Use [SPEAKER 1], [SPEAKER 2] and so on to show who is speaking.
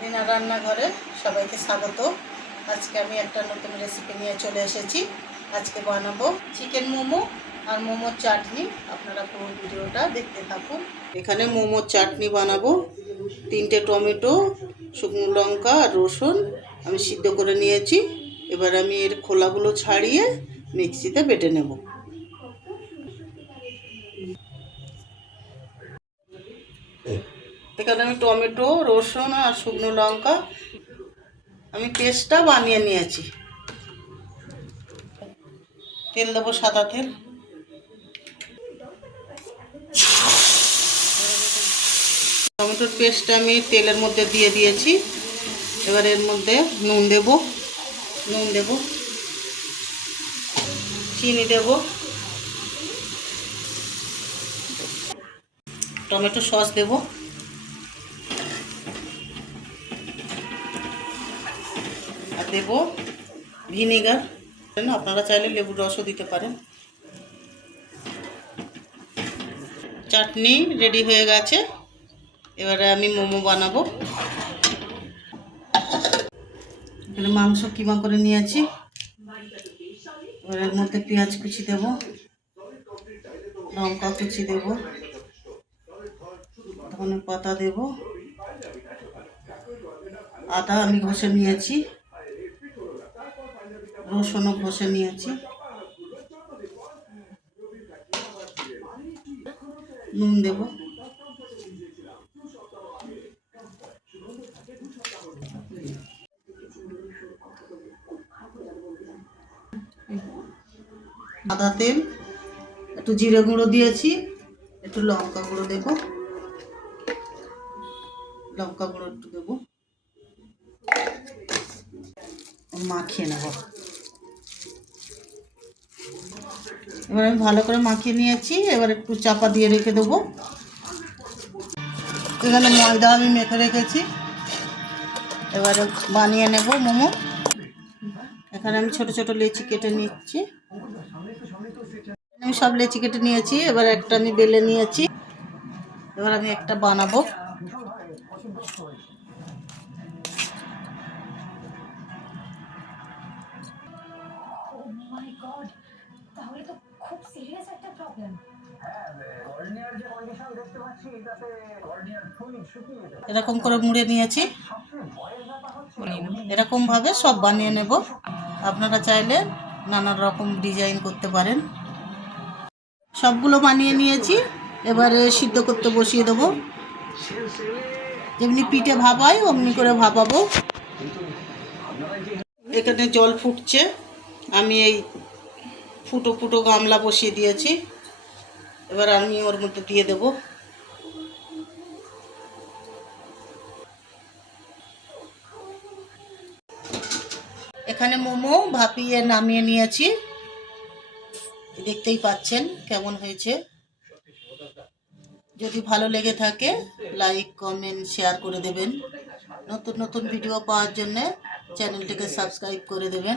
[SPEAKER 1] রিনা রান্নাঘরে সবাইকে স্বাগত। আজকে আমি একটা নতুন রেসিপি নিয়ে চলে এসেছি। আজকে বানাবো চিকেন মোমো আর মোমোর চাটনি। আপনারা পুরো ভিডিওটা দেখতে থাকুন। এখানে মোমোর চাটনি বানাবো। তিনটে টমেটো, শুকনো লঙ্কা আর রসুন আমি সিদ্ধ করে নিয়েছি। এবার আমি এর খোলাগুলো ছাড়িয়ে মিক্সিতে বেটে নেব। এখানে আমি টমেটো, রসুন আর শুকনো লঙ্কা। আমি পেস্টটা বানিয়ে নিয়েছি। তেল দেবো সাদা তেল। টমেটোর পেস্টটা আমি তেলের মধ্যে দিয়ে দিয়েছি। এবার এর মধ্যে নুন দেব। নুন দেব। চিনি দেব। টমেটো সস দেব। দেব ভিনেগার। আপনারা চাইলে লেবুর রসও দিতে পারেন। চাটনি রেডি হয়ে গেছে। এবারে আমি মোমো বানাবো। এখানে মাংস কিমা করে নিয়েছি। এবার এর মধ্যে পেঁয়াজ কুচি দেব। লঙ্কা কুচি দেব। ধনে পাতা দেব। আদা আমি ঘষে নিয়েছি। রসুনও ঘষে নিয়েছি। নুন দেব। আদা তেল, একটু জিরে গুঁড়ো দিয়েছি, একটু লঙ্কা গুঁড়ো দেব। লঙ্কা গুঁড়ো একটু দেবো। মাখিয়ে নেব। এবার আমি ভালো করে মাখিয়ে নিয়েছি, এবার একটু চাপা দিয়ে রেখে দেবো। এখানে ময়দা আমি মেখে রেখেছি। এবারে বানিয়ে নেব মোমো। এখানে আমি ছোট ছোট লেচি কেটে নিচ্ছি। আমি সব লেচি কেটে নিয়েছি, এবার একটা আমি বেলে নিয়েছি। এবার আমি একটা বানাবো। এরকম করে মুড়ে নিয়েছি। এরকমভাবে সব বানিয়ে নেব। আপনারা চাইলে নানা রকম ডিজাইন করতে পারেন। সবগুলো বানিয়ে নিয়েছি। এবারে সিদ্ধ করতে বসিয়ে দেবো। যেমনি পিঠে ভাপাই অমনি করে ভাপাবো এখানে জল ফুটছে। আমি এই ফুটো ফুটো গামলা বসিয়ে দিয়েছি। এবার আমি ওর মধ্যে দিয়ে দেব। এখানে মোমো ভাপিয়ে নামিয়ে নিয়েছি। দেখতেই পাচ্ছেন কেমন হয়েছে। যদি ভালো লেগে থাকে লাইক কমেন্ট শেয়ার করে দেবেন। নতুন নতুন ভিডিও পাওয়ার জন্যে চ্যানেলটিকে সাবস্ক্রাইব করে দেবেন।